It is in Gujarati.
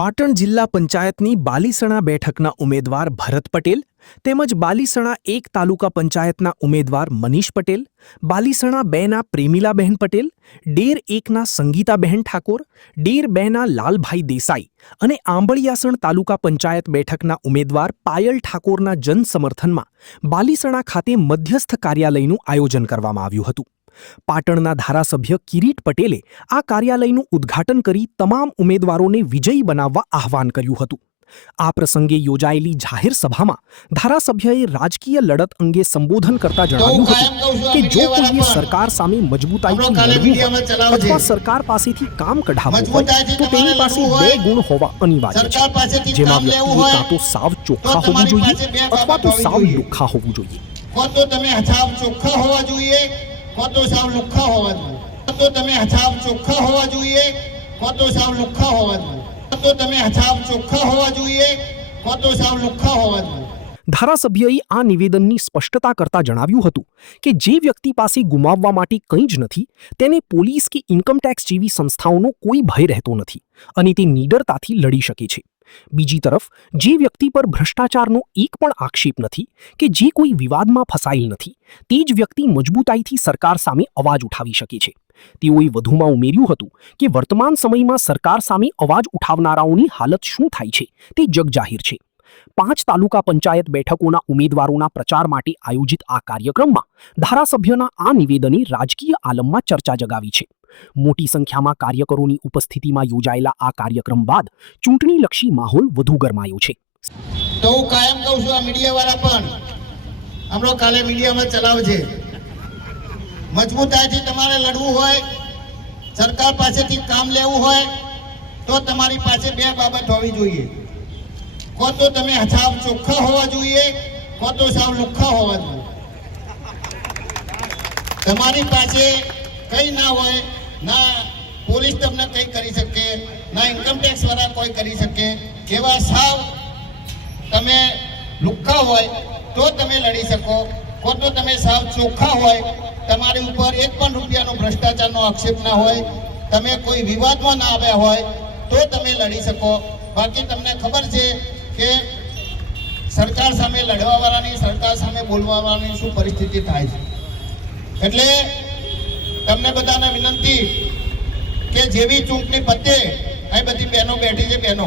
પાટણ જિલ્લા પંચાયતની બાલીસણા બેઠકના ઉમેદવાર ભરત પટેલ તેમજ બાલીસણા 1 તાલુકા પંચાયતના ઉમેદવાર મનીષ પટેલ, બાલીસણા 2ના પ્રેમીલાબહેન પટેલ, ડેર 1ના સંગીતાબહેન ઠાકોર, ડેર 2ના લાલભાઈ દેસાઈ અને આંબળિયાસણ તાલુકા પંચાયત બેઠકના ઉમેદવાર પાયલ ઠાકોરના જનસમર્થનમાં બાલીસણા ખાતે મધ્યસ્થ કાર્યાલયનું આયોજન કરવામાં આવ્યું હતું। પાટણના ધારાસભ્ય કિરીટ પટેલે આ કાર્યાલયનું ઉદ્ઘાટન કરી તમામ ઉમેદવારોને વિજયી બનાવવા આહવાન કર્યું હતું। આ પ્રસંગે યોજાયેલી જાહેર સભામાં ધારાસભ્યએ રાજકીય લડત અંગે સંબોધન કરતા જણાવ્યું હતું કે જો કોઈએ સરકાર સામે મજબૂતાઈથી લડવું હોય અથવા સરકાર પાસેથી કામ કઢાવવું હોય તો તેની પાસે 2 ગુણ હોવા અનિવાર્ય છે, જેમાં વ્યક્તિએ કાં તો સાવ ચોખ્ખા હોવું જોઈએ અથવા તો સાવ લુખ્ખા હોવું જોઈએ। તો તમે સાવ ચોખ્ખા હોવા જોઈએ, તો સાવ લુખ્ખા હોવા જોઈએ, તો તમે સાવ ચોખ્ખા હોવા જોઈએ, તો સાવ લુખ્ખા હોવા જોઈએ, તો તમે સાવ ચોખ્ખા હોવા જોઈએ, તો સાવ લુખ્ખા હોવા જોઈએ। ધારાસભ્યએ આ નિવેદનની સ્પષ્ટતા કરતા જણાવ્યું હતું કે જે વ્યક્તિ પાસે ગુમાવવા માટે કંઈ જ નથી તેને પોલીસ કે ઇન્કમટેક્સ જેવી સંસ્થાઓનો કોઈ ભય રહેતો નથી અને તે નિડરતાથી લડી શકે છે। બીજી તરફ જે વ્યક્તિ પર ભ્રષ્ટાચારનો એક પણ આક્ષેપ નથી કે જે કોઈ વિવાદમાં ફસાયેલ નથી તે જ વ્યક્તિ મજબૂતાઈથી સરકાર સામે અવાજ ઉઠાવી શકે છે। તેઓએ વધુમાં ઉમેર્યું હતું કે વર્તમાન સમયમાં સરકાર સામે અવાજ ઉઠાવનારાઓની હાલત શું થાય છે તે જગજાહેર છે। 5 તાલુકા પંચાયત બેઠકોના ઉમેદવારોના પ્રચાર માટે આયોજિત આ કાર્યક્રમમાં ધારાસભ્યના આ નિવેદને રાજકીય આલમમાં ચર્ચા જગાવી છે। મોટી સંખ્યામાં કાર્યકરોની ઉપસ્થિતિમાં યોજાયેલા આ કાર્યક્રમ બાદ ચૂંટણીલક્ષી માહોલ વધુ ગરમાયો છે। તો હું કાયમ કહું છું, આ મીડિયાવાળા પણ આપણો કાલે મીડિયામાં ચલાવજે। મજબૂતાઈથી તમારે લડવું હોય, સરકાર પાસેથી કામ લેવું હોય તો તમારી પાસે 2 બાબત હોવી જોઈએ, તો તમે સાવ ચોખ્ખા હોવા જોઈએ, તો સાવ લુખ્ખા હોવા જોઈએ। તમારી પાસે કંઈ ના હોય, ના પોલીસ તમને કંઈ કરી શકે, ના ઇન્કમટેક્સ વાળા કોઈ કરી શકે, એવા સાવ તમે લુખ્ખા હોય તો તમે લડી શકો, તો તમે સાવ ચોખ્ખા હોય, તમારી ઉપર 1 પણ રૂપિયાનો ભ્રષ્ટાચારનો આક્ષેપ ના હોય, તમે કોઈ વિવાદમાં ના આવ્યા હોય તો તમે લડી શકો। બાકી તમને ખબર છે કે સરકાર સામે લડવાવાળાની, સરકાર સામે બોલવાવાળાની શું પરિસ્થિતિ થાય છે। એટલે તમને બધાને વિનંતી કે જેવી ચૂંટણી પતે, આ બધી બહેનો બેઠી છે, બહેનો